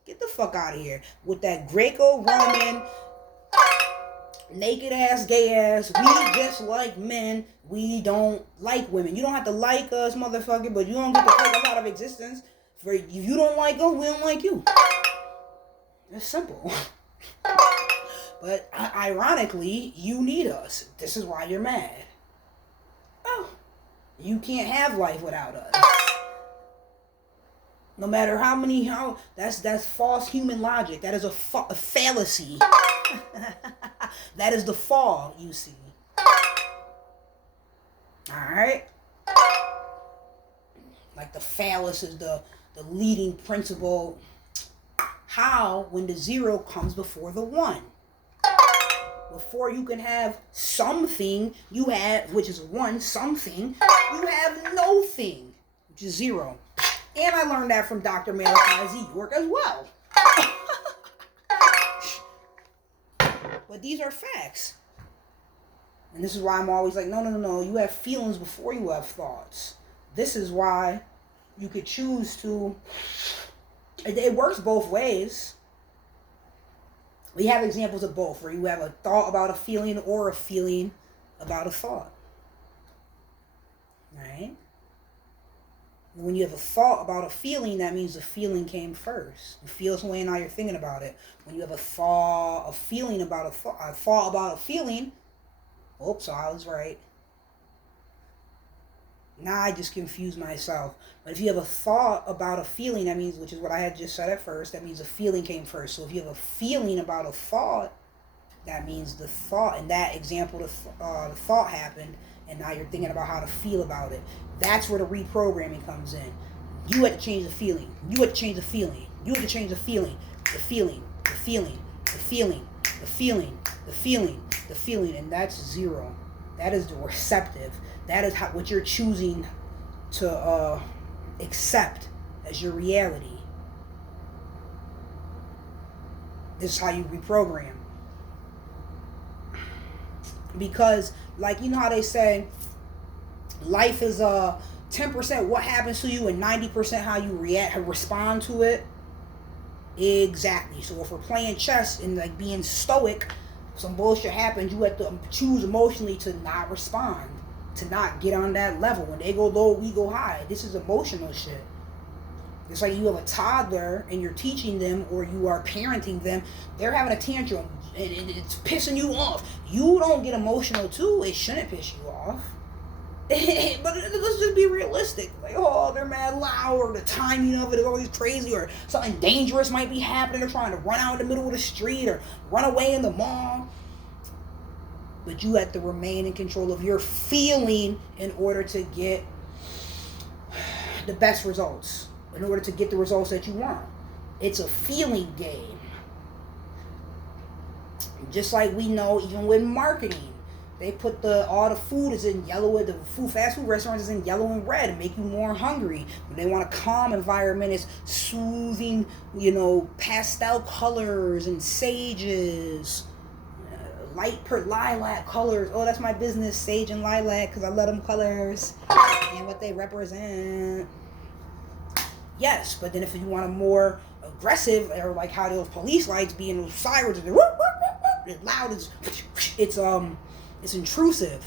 Get the fuck out of here with that Greco-Roman naked ass, gay ass. We just like men. We don't like women. You don't have to like us, motherfucker, but you don't get to take us out of existence. For if you don't like us, we don't like you. It's simple. But ironically, you need us. This is why you're mad. Oh, you can't have life without us. No matter how that's false human logic. That is a fallacy. That is the fall, you see. Alright? Like the phallus is the leading principle. How, when the zero comes before the one? Before you can have something, you have, which is one, something, you have no thing, which is zero. And I learned that from Dr. Malachi Z. York as well. But these are facts. And this is why I'm always like, no. You have feelings before you have thoughts. This is why you could choose to... It works both ways. We have examples of both, where you have a thought about a feeling or a feeling about a thought. Right? When you have a thought about a feeling, that means the feeling came first. You feel some way, now you're thinking about it. When you have a feeling about a thought about a feeling, oops, I was right. Now I just confused myself. But if you have a thought about a feeling, that means, which is what I had just said at first, that means the feeling came first. So if you have a feeling about a thought, that means the thought, in that example, the thought happened, and now you're thinking about how to feel about it. That's where the reprogramming comes in. You had to change the feeling. You had to change the feeling. You had to change the feeling. The feeling. The feeling. The feeling. The feeling. The feeling. The feeling. And that's zero. That is the receptive. That is what you're choosing to accept as your reality. This is how you reprogram. Because, like, you know how they say life is 10% what happens to you and 90% how you respond to it? Exactly. So if we're playing chess and like being stoic, some bullshit happens, you have to choose emotionally to not respond, to not get on that level. When they go low, we go high. This is emotional shit. It's like you have a toddler and you're teaching them, or you are parenting them. They're having a tantrum and it's pissing you off. You don't get emotional too. It shouldn't piss you off. But let's just be realistic. Like, oh, they're mad loud, or the timing of it is always crazy, or something dangerous might be happening. They're trying to run out in the middle of the street or run away in the mall. But you have to remain in control of your feeling in order to get the best results, in order to get the results that you want. It's a feeling game. Just like we know, even with marketing, they put all the food is in yellow, fast food restaurants is in yellow and red to make you more hungry. When they want a calm environment, it's soothing, pastel colors and sages, light lilac colors. Oh, that's my business, sage and lilac, because I love them colors and what they represent. Yes, but then if you want a more aggressive, or like how those police lights be in those sirens, it's loud, it's intrusive.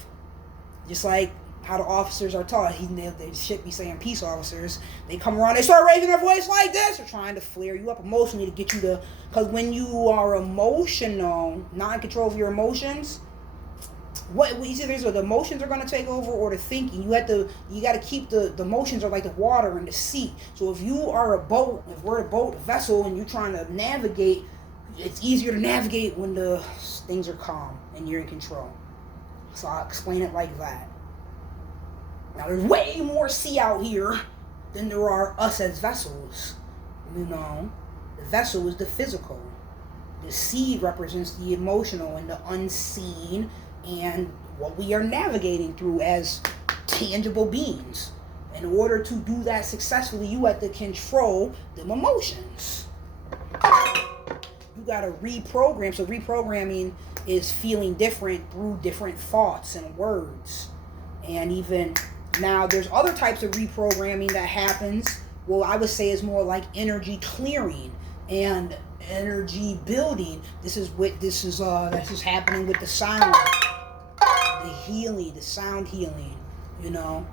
Just like how the officers are taught. They should be saying peace officers. They come around, they start raising their voice like this. They're trying to flare you up emotionally to get you to... Because when you are emotional, not in control of your emotions, what either there's the emotions are going to take over or the thinking. You got to keep the emotions are like the water and the sea. So if you are a boat, if we're a boat, a vessel, and you're trying to navigate, it's easier to navigate when the things are calm and you're in control. So I'll explain it like that. Now there's way more sea out here than there are us as vessels. You know, the vessel is the physical. The sea represents the emotional and the unseen and what we are navigating through as tangible beings. In order to do that successfully, you have to control them emotions. You gotta reprogram. So reprogramming is feeling different through different thoughts and words. And even now there's other types of reprogramming that happens. Well, I would say is more like energy clearing and energy building. This is happening with the sound, the healing, the sound healing, you know,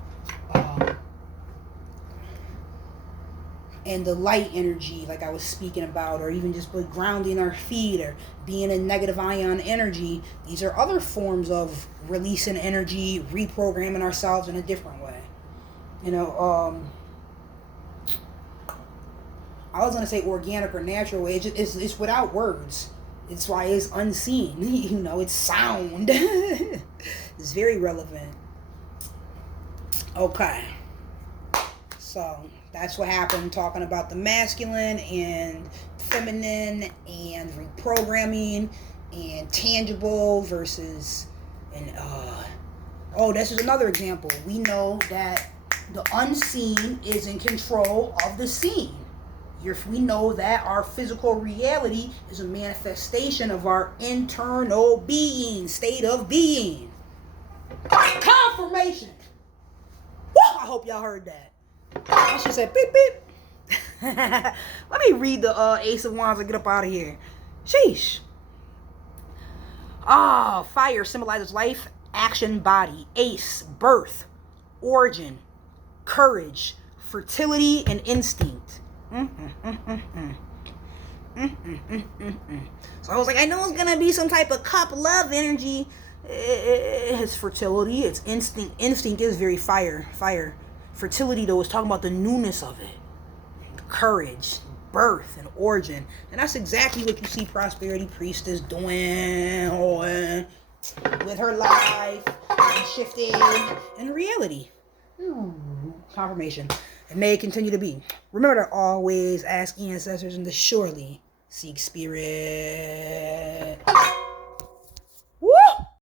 and the light energy, like I was speaking about, or even just grounding our feet or being in negative ion energy. These are other forms of releasing energy, reprogramming ourselves in a different way. You know, I was going to say organic or natural way. It's without words. It's why it's unseen. You know, it's sound. It's very relevant. Okay. So that's what happened talking about the masculine and feminine and reprogramming and tangible versus this is another example. We know that the unseen is in control of the seen. We know that our physical reality is a manifestation of our internal being, state of being. Confirmation. Woo! I hope y'all heard that. She said, beep, beep. Let me read the Ace of Wands and get up out of here. Sheesh. Fire symbolizes life, action, body. Ace, birth, origin, courage, fertility, and instinct. So I was like, I know it's gonna be some type of cup love energy. It's fertility, it's instinct. Instinct is very fire. Fertility though is talking about the newness of it. Courage, birth, and origin. And that's exactly what you see Prosperity Priestess doing with her life and shifting in reality. Confirmation. And may it continue to be. Remember to always ask ancestors and to surely seek spirit.